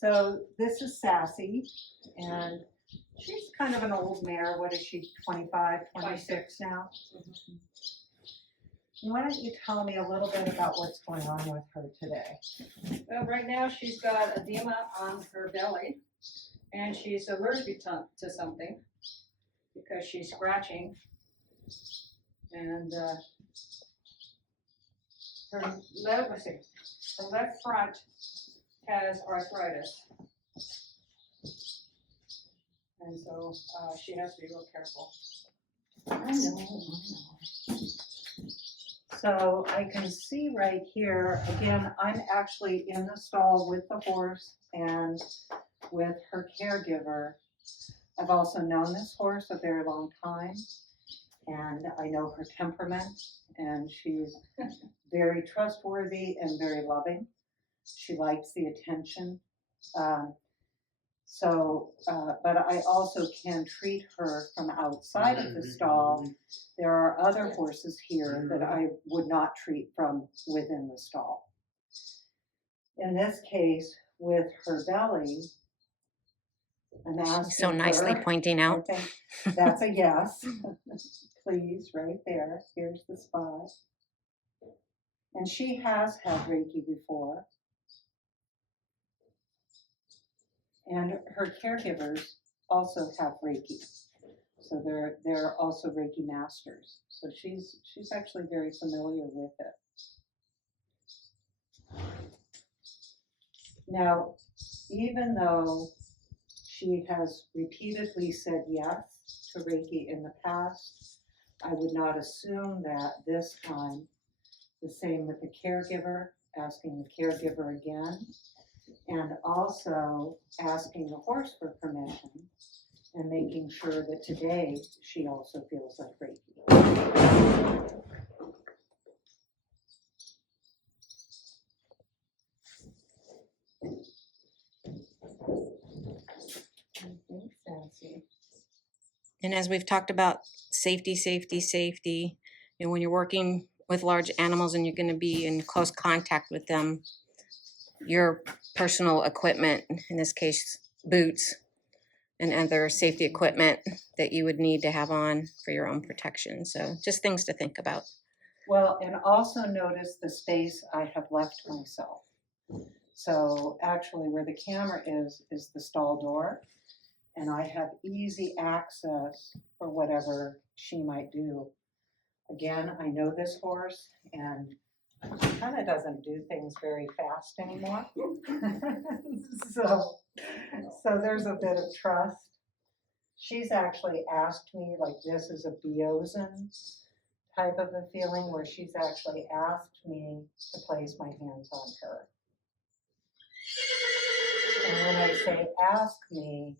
So this is Sassy, and she's kind of an old mare. What is she, 25, 26 now? Mm-hmm. And why don't you tell me a little bit about what's going on with her today? Well, right now she's got edema on her belly, and she's allergic to something because she's scratching, and her left front has arthritis, and so she has to be real careful. I know. So I can see right here, again, I'm actually in the stall with the horse and with her caregiver. I've also known this horse a very long time, and I know her temperament, and she's very trustworthy and very loving. She likes the attention. But I also can treat her from outside of the stall. There are other horses here that I would not treat from within the stall. In this case, with her belly, I'm asking so nicely her, pointing out. okay, that's a yes. Please, right there. Here's the spot. And she has had Reiki before. And her caregivers also have Reiki. So they're also Reiki masters. So she's actually very familiar with it. Now, even though she has repeatedly said yes to Reiki in the past, I would not assume that this time. The same with the caregiver, asking the caregiver again, and also asking the horse for permission and making sure that today she also feels like Reiki. Thanks, Sassy. And as we've talked about safety, you know, when you're working with large animals and you're going to be in close contact with them, your personal equipment, in this case, boots and other safety equipment that you would need to have on for your own protection. So just things to think about. Well, and also notice the space I have left myself. So actually where the camera is the stall door, and I have easy access for whatever she might do. Again, I know this horse, and she kind of doesn't do things very fast anymore. so there's a bit of trust. She's actually asked me, like, this is a Beozen type of a feeling where she's actually asked me to place my hands on her. And when I say ask me,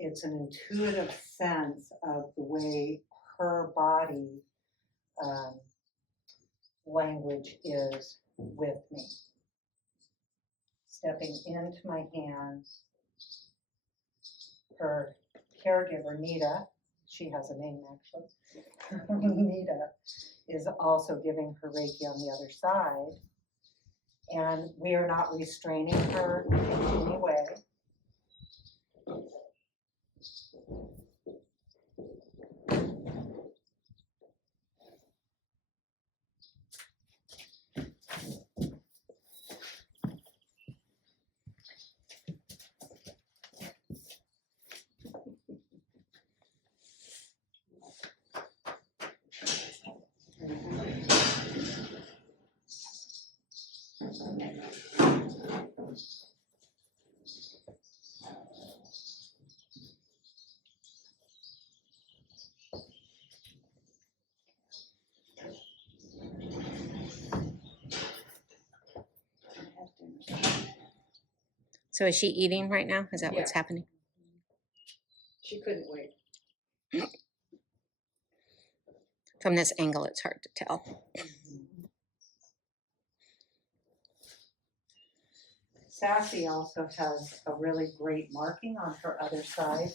it's an intuitive sense of the way her body language is with me. Stepping into my hands, her caregiver, Nita, she has a name actually, Nita, is also giving her Reiki on the other side. And we are not restraining her in any way. So is she eating right now? Is that what's Yeah. happening? She couldn't wait. From this angle, it's hard to tell. Sassy also has a really great marking on her other side.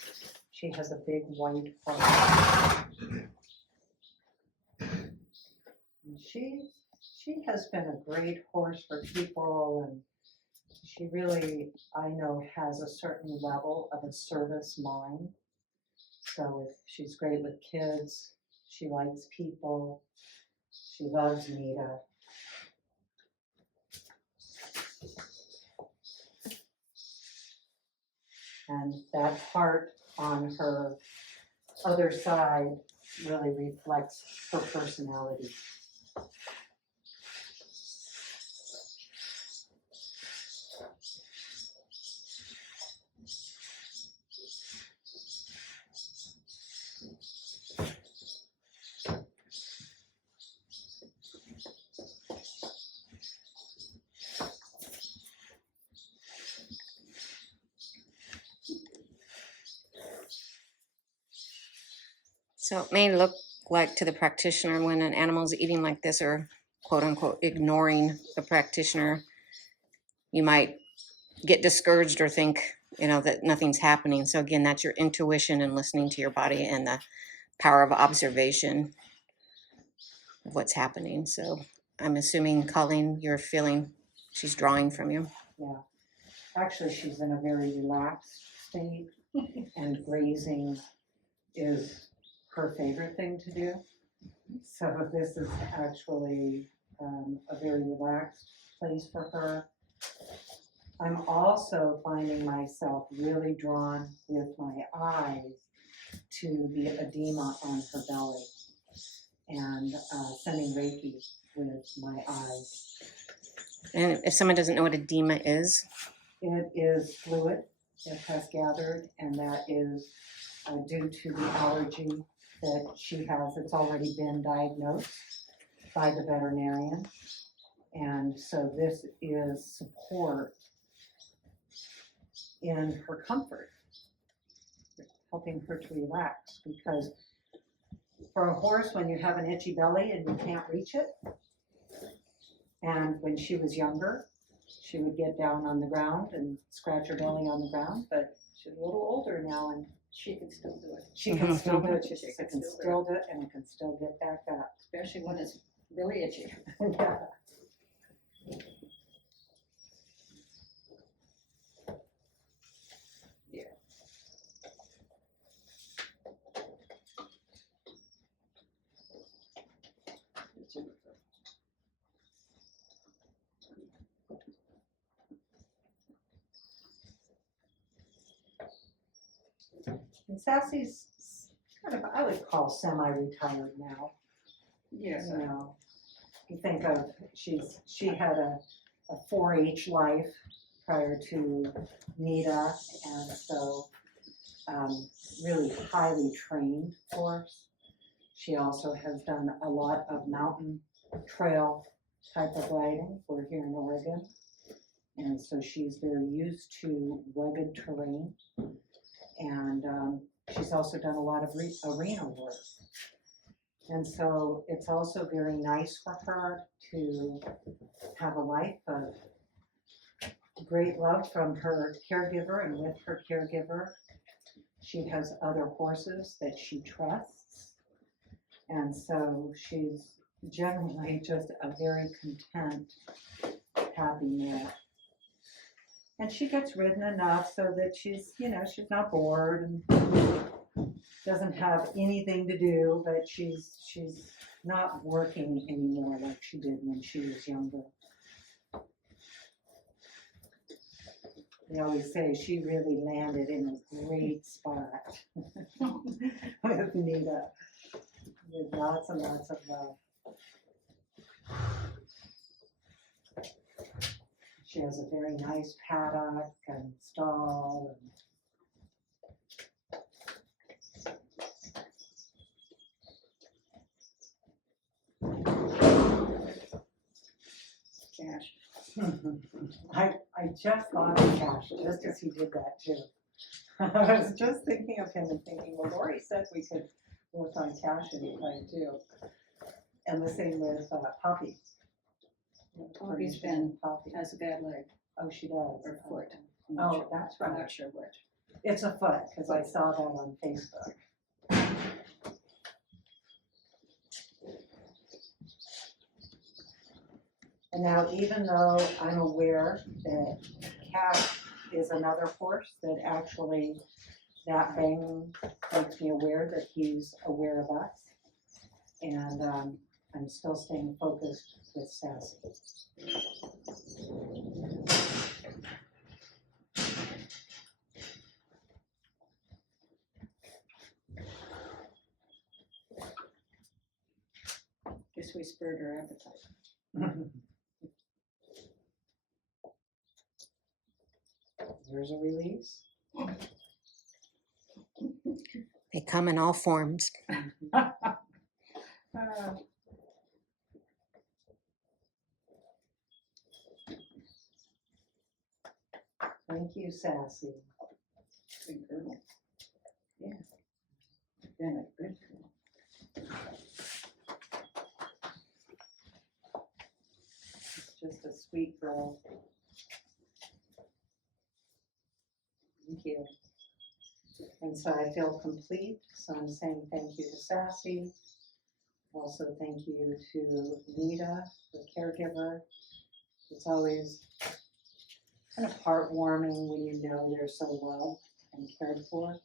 She has a big white heart. And she has been a great horse for people, and She really, I know, has a certain level of a service mind. So she's great with kids. She likes people. She loves Nita. And that heart on her other side really reflects her personality. So it may look like to the practitioner when an animal is eating like this or quote unquote ignoring the practitioner, you might get discouraged or think, that nothing's happening. So again, that's your intuition and listening to your body and the power of observation of what's happening. So I'm assuming, Colleen, you're feeling she's drawing from you. Yeah. Actually, she's in a very relaxed state, and grazing is her favorite thing to do. So this is actually a very relaxed place for her. I'm also finding myself really drawn with my eyes to the edema on her belly and sending Reiki with my eyes. And if someone doesn't know what edema is, it is fluid that has gathered, and that is due to the allergy that she has. It's already been diagnosed by the veterinarian. And so this is support in her comfort, helping her to relax, because for a horse, when you have an itchy belly and you can't reach it, and when she was younger, she would get down on the ground and scratch her belly on the ground, but she's a little older now and She can still do it, she can still do it. She She can can still still do it, and it can still get back up. especially when it's really itchy. Yeah. And Sassy's kind of, I would call semi-retired now. Yes. You know, you think of, she had a 4-H life prior to Nita, and so really highly trained horse. She also has done a lot of mountain trail type of riding. We're here in Oregon, and so she's very used to rugged terrain. And she's also done a lot of arena work. And so it's also very nice for her to have a life of great love from her caregiver and with her caregiver. She has other horses that she trusts. And so she's generally just a very content, happy mare. And she gets ridden enough so that she's not bored and doesn't have anything to do, but she's not working anymore like she did when she was younger. They always say she really landed in a great spot with Nita, with lots and lots of love. She has a very nice paddock and stall. Cash. I just thought of Cash, just as he did that too. I was just thinking of him and thinking, well, Lori said we could work on Cash anytime too. And the same with Poppy. Poppy's has a bad leg, Oh, she does. or foot. I'm not Oh, sure. that's I'm right. not sure which. It's a foot, because I saw that on Facebook. And now, even though I'm aware that Cat is another horse, that actually that bang makes me aware that he's aware of us. And I'm still staying focused with Sassy. Guess we spurred her appetite. There's a release. They come in all forms. Thank you, Sassy. Good girl. Yeah. Been a good girl. Just a sweet girl. Thank you. And so I feel complete, so I'm saying thank you to Sassy. Also thank you to Nita, the caregiver. It's always kind of heartwarming when you know they're so loved and cared for.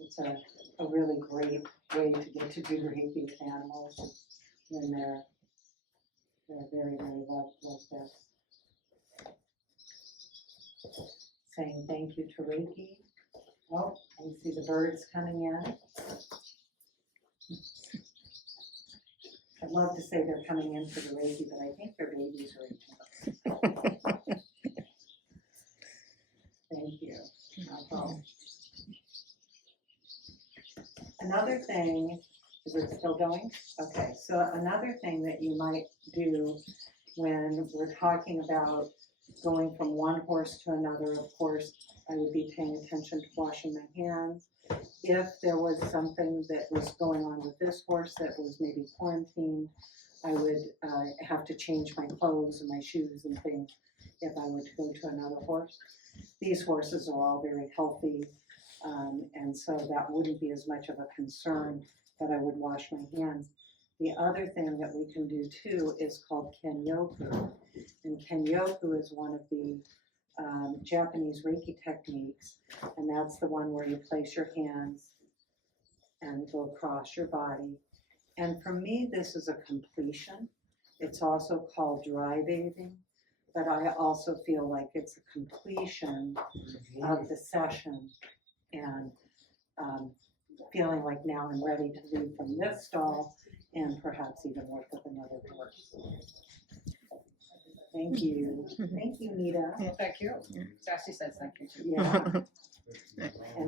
It's a really great way to get to do Reiki with animals when they're very, very loved like this. Saying thank you to Reiki. Oh, I can see the birds coming in. I'd love to say they're coming in for the Reiki, but I think they're babies right now. Thank you. No problem. Another thing, is it still going? Okay, so another thing that you might do when we're talking about going from one horse to another, of course, I would be paying attention to washing my hands. If there was something that was going on with this horse that was maybe quarantined, I would have to change my clothes and my shoes and things if I were to go to another horse. These horses are all very healthy, and so that wouldn't be as much of a concern that I would wash my hands. The other thing that we can do too is called Kenyoku. And Kenyoku is one of the Japanese Reiki techniques, and that's the one where you place your hands and go across your body. And for me, this is a completion. It's also called dry bathing, but I also feel like it's a completion of the session, and feeling like now I'm ready to leave from this stall and perhaps even work with another horse. Thank you. Thank you, Nita. Well, thank you. Sassy says thank you too. Yeah.